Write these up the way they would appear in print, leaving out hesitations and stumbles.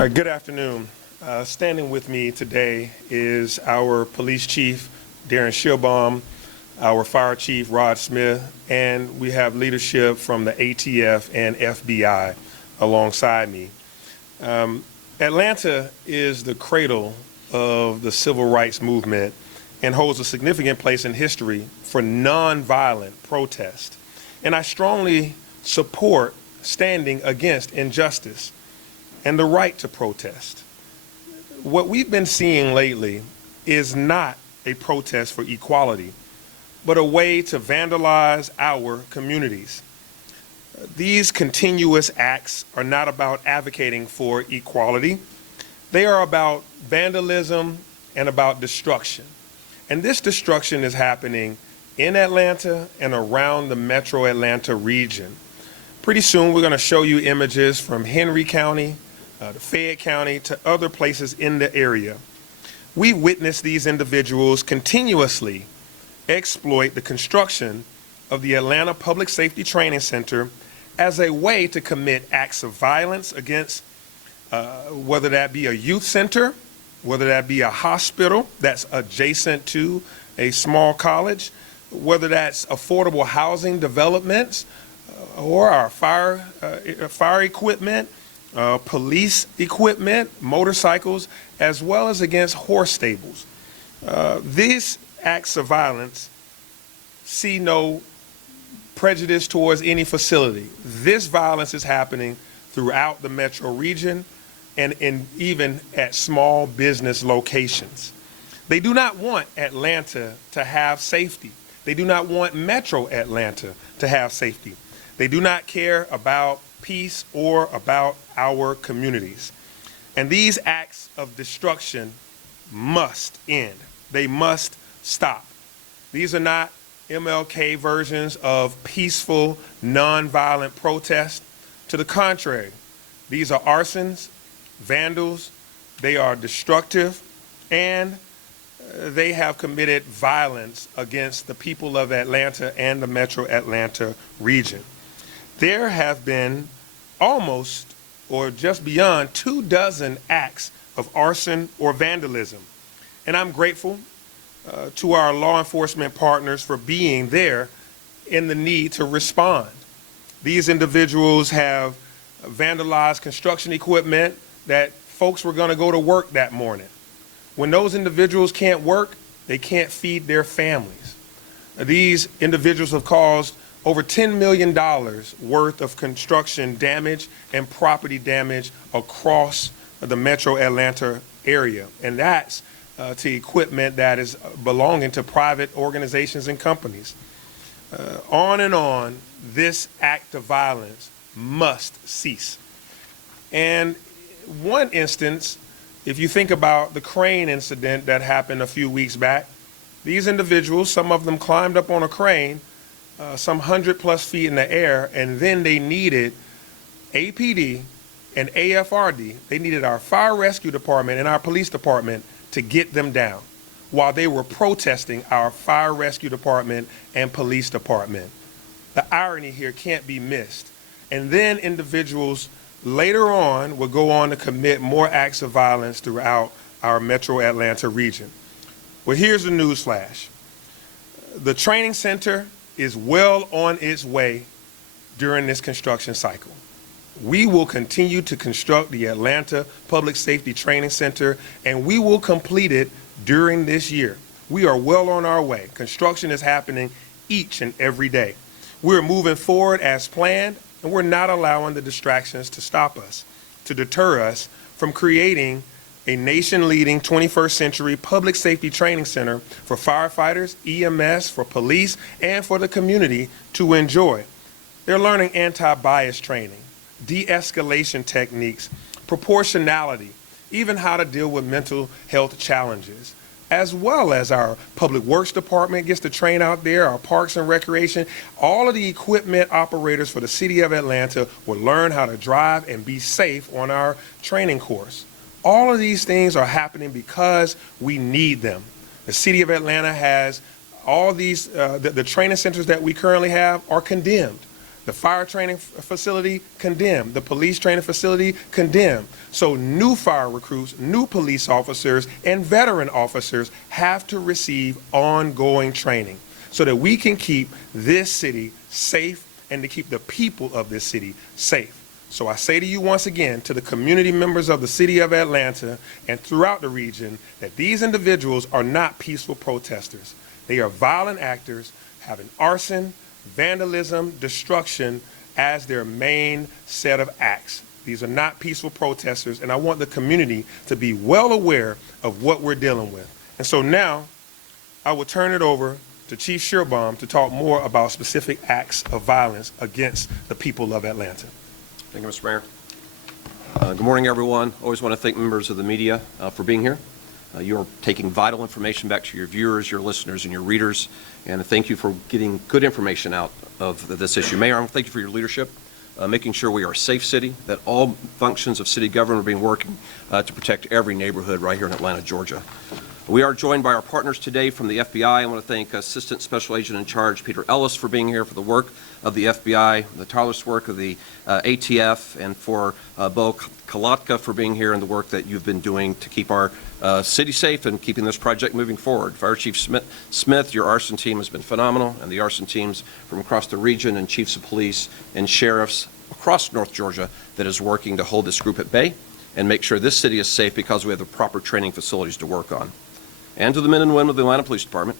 All right, good afternoon. Standing with me today is our police chief, Darren Schilbaum, our fire chief, Rod Smith, and we have leadership from the ATF and FBI alongside me. Atlanta is the cradle of the civil rights movement and holds a significant place in history for nonviolent protest. And I strongly support standing against injustice and the right to protest. What we've been seeing lately is not a protest for equality, but a way to vandalize our communities. These continuous acts are not about advocating for equality. They are about vandalism and about destruction. And this destruction is happening in Atlanta and around the metro Atlanta region. Pretty soon we're going to show you images from Henry County, to Fayette County, to other places in the area. We witness these individuals continuously exploit the construction of the Atlanta Public Safety Training Center as a way to commit acts of violence against whether that be a youth center, whether that be a hospital that's adjacent to a small college, whether that's affordable housing developments, or our fire equipment, police equipment, motorcycles, as well as against horse stables. These acts of violence see no prejudice towards any facility. This violence is happening throughout the metro region and even at small business locations. They do not want Atlanta to have safety. They do not want metro Atlanta to have safety. They do not care about peace or about our communities. And these acts of destruction must end. They must stop. These are not MLK versions of peaceful, nonviolent protest. To the contrary, these are arsons, vandals, they are destructive, and they have committed violence against the people of Atlanta and the metro Atlanta region. There have been almost or just beyond 24 acts of arson or vandalism. And I'm grateful to our law enforcement partners for being there in the need to respond. These individuals have vandalized construction equipment that folks were going to go to work that morning. When those individuals can't work, they can't feed their families. These individuals have caused over $10 million worth of construction damage and property damage across the metro Atlanta area. And that's to equipment that is belonging to private organizations and companies. On and on, this act of violence must cease. And one instance, if you think about the crane incident that happened a few weeks back, these individuals, some of them climbed up on a crane some 100+ feet in the air, and then they needed APD and AFRD. They needed our fire rescue department and our police department to get them down while they were protesting our fire rescue department and police department. The irony here can't be missed. And then individuals later on will go on to commit more acts of violence throughout our metro Atlanta region. Well, here's the news flash. The training center is well on its way during this construction cycle. We will continue to construct the Atlanta Public Safety Training Center, and we will complete it during this year. We are well on our way. Construction is happening each and every day. We're moving forward as planned, and we're not allowing the distractions to stop us, to deter us from creating a nation-leading 21st century public safety training center for firefighters, EMS, for police, and for the community to enjoy. They're learning anti-bias training, de-escalation techniques, proportionality, even how to deal with mental health challenges, as well as our public works department gets to train out there, our parks and recreation. All of the equipment operators for the city of Atlanta will learn how to drive and be safe on our training course. All of these things are happening because we need them. The city of Atlanta has all these, the training centers that we currently have are condemned. The fire training facility, condemned. The police training facility, condemned. So new fire recruits, new police officers, and veteran officers have to receive ongoing training so that we can keep this city safe and to keep the people of this city safe. So I say to you once again, to the community members of the city of Atlanta and throughout the region, that these individuals are not peaceful protesters. They are violent actors having arson, vandalism, destruction as their main set of acts. These are not peaceful protesters, and I want the community to be well aware of what we're dealing with. And so now I will turn it over to Chief Shearbaum to talk more about specific acts of violence against the people of Atlanta. Thank you, Mr. Mayor. Good morning, everyone. Always want to thank members of the media for being here. You are taking vital information back to your viewers, your listeners, and your readers, and thank you for getting good information out of this issue. Mayor, I want to thank you for your leadership, making sure we are a safe city, that all functions of city government are being working to protect every neighborhood right here in Atlanta, Georgia. We are joined by our partners today from the FBI. I want to thank Assistant Special Agent in Charge Peter Ellis for being here, for the work of the FBI, the tireless work of the ATF, and for Bo Kalatka for being here and the work that you've been doing to keep our city safe and keeping this project moving forward. Fire Chief Smith, your arson team has been phenomenal, and the arson teams from across the region and chiefs of police and sheriffs across North Georgia that is working to hold this group at bay and make sure this city is safe because we have the proper training facilities to work on. And to the men and women of the Atlanta Police Department,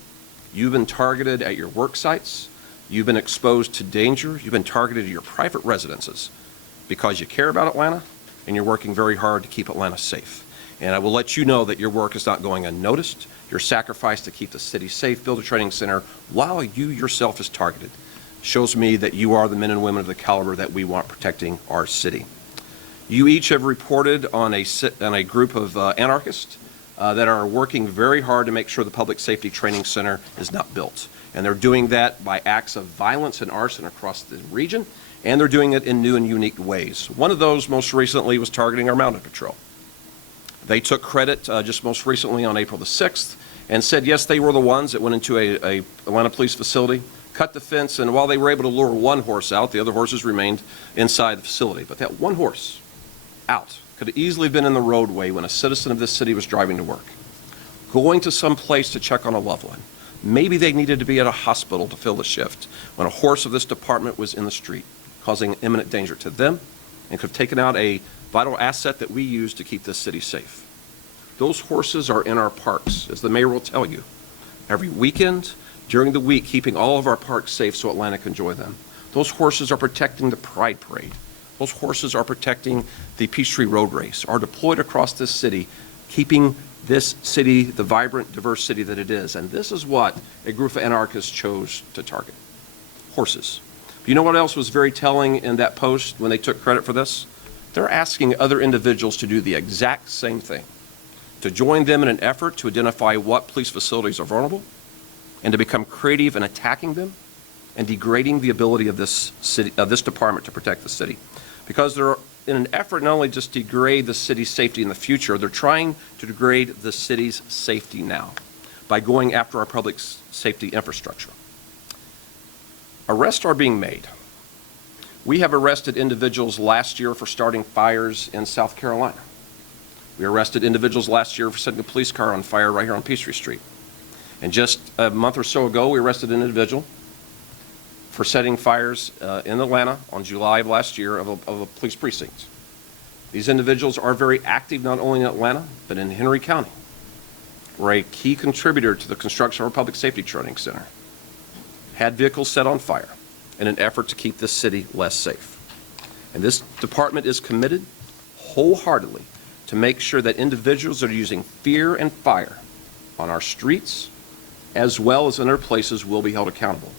you've been targeted at your work sites, you've been exposed to danger, you've been targeted at your private residences because you care about Atlanta and you're working very hard to keep Atlanta safe. And I will let you know that your work is not going unnoticed. Your sacrifice to keep the city safe, build a training center while you yourself is targeted, shows me that you are the men and women of the caliber that we want protecting our city. You each have reported on a group of anarchists that are working very hard to make sure the Public Safety Training Center is not built. And they're doing that by acts of violence and arson across the region, and they're doing it in new and unique ways. One of those most recently was targeting our mounted patrol. They took credit just most recently on April the 6th and said, yes, they were the ones that went into a Atlanta police facility, cut the fence, and while they were able to lure one horse out, the other horses remained inside the facility. But that one horse out could have easily been in the roadway when a citizen of this city was driving to work, going to some place to check on a loved one. Maybe they needed to be at a hospital to fill the shift when a horse of this department was in the street, causing imminent danger to them and could have taken out a vital asset that we use to keep this city safe. Those horses are in our parks, as the mayor will tell you, every weekend, during the week, keeping all of our parks safe so Atlanta can enjoy them. Those horses are protecting the Pride Parade. Those horses are protecting the Peachtree Road Race, are deployed across this city, keeping this city the vibrant, diverse city that it is. And this is what a group of anarchists chose to target: horses. But you know what else was very telling in that post when they took credit for this? They're asking other individuals to do the exact same thing, to join them in an effort to identify what police facilities are vulnerable and to become creative in attacking them and degrading the ability of this city, of this department to protect the city. Because they're in an effort not only just to degrade the city's safety in the future, they're trying to degrade the city's safety now by going after our public safety infrastructure. Arrests are being made. We have arrested individuals last year for starting fires in South Carolina. We arrested individuals last year for setting a police car on fire right here on Peachtree Street. And just a month or so ago, we arrested an individual for setting fires in Atlanta on July of last year of a police precinct. These individuals are very active not only in Atlanta, but in Henry County. We're a key contributor to the construction of our Public Safety Training Center. Had vehicles set on fire in an effort to keep this city less safe. And this department is committed wholeheartedly to make sure that individuals that are using fear and fire on our streets, as well as in other places, will be held accountable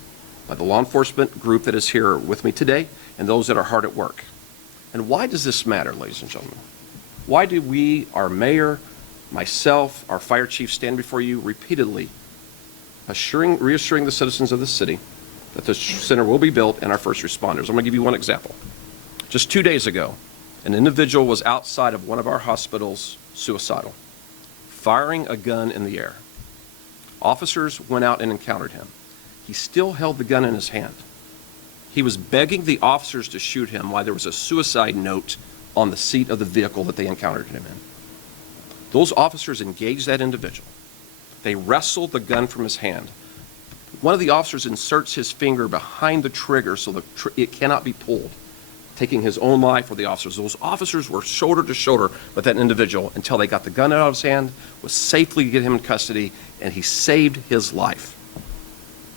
by the law enforcement group that is here with me today and those that are hard at work. And why does this matter, ladies and gentlemen? Why do we, our mayor, myself, our fire chief, stand before you repeatedly reassuring the citizens of this city that this center will be built and our first responders? I'm going to give you one example. Just 2 days ago, an individual was outside of one of our hospitals suicidal, firing a gun in the air. Officers went out and encountered him. He still held the gun in his hand. He was begging the officers to shoot him while there was a suicide note on the seat of the vehicle that they encountered him in. Those officers engaged that individual. They wrestled the gun from his hand. One of the officers inserts his finger behind the trigger so it cannot be pulled, taking his own life for the officers. Those officers were shoulder to shoulder with that individual until they got the gun out of his hand, was safely to get him in custody, and he saved his life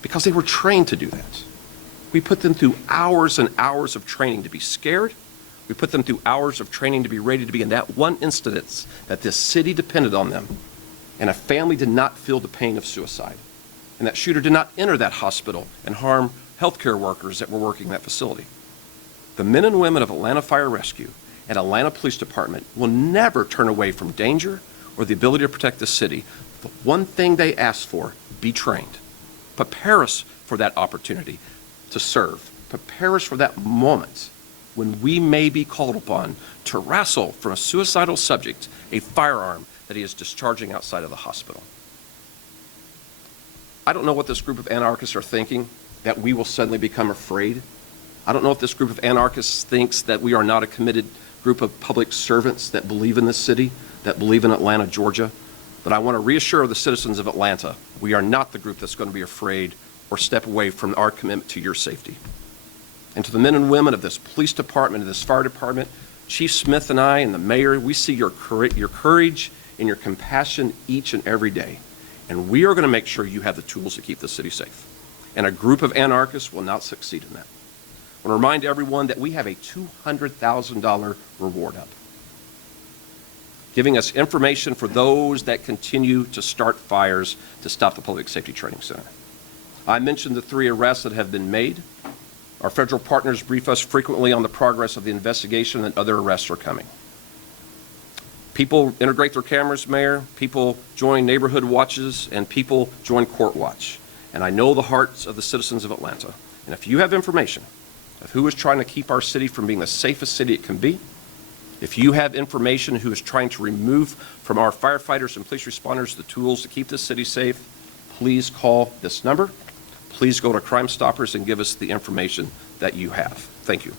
because they were trained to do that. We put them through hours and hours of training to be scared. We put them through hours of training to be ready to be in that one instance that this city depended on them, and a family did not feel the pain of suicide. And that shooter did not enter that hospital and harm healthcare workers that were working in that facility. The men and women of Atlanta Fire Rescue and Atlanta Police Department will never turn away from danger or the ability to protect the city. The one thing they ask for, be trained. Prepare us for that opportunity to serve. Prepare us for that moment when we may be called upon to wrestle from a suicidal subject a firearm that he is discharging outside of the hospital. I don't know what this group of anarchists are thinking, that we will suddenly become afraid. I don't know if this group of anarchists thinks that we are not a committed group of public servants that believe in this city, that believe in Atlanta, Georgia. But I want to reassure the citizens of Atlanta, we are not the group that's going to be afraid or step away from our commitment to your safety. And to the men and women of this police department, of this fire department, Chief Smith and I and the mayor, we see your courage and your compassion each and every day. And we are going to make sure you have the tools to keep the city safe. And a group of anarchists will not succeed in that. I want to remind everyone that we have a $200,000 reward up, giving us information for those that continue to start fires to stop the Public Safety Training Center. I mentioned the 3 arrests that have been made. Our federal partners brief us frequently on the progress of the investigation, and other arrests are coming. People integrate their cameras, Mayor. People join neighborhood watches, and people join court watch. And I know the hearts of the citizens of Atlanta. And if you have information of who is trying to keep our city from being the safest city it can be, if you have information who is trying to remove from our firefighters and police responders the tools to keep this city safe, please call this number. Please go to Crime Stoppers and give us the information that you have. Thank you.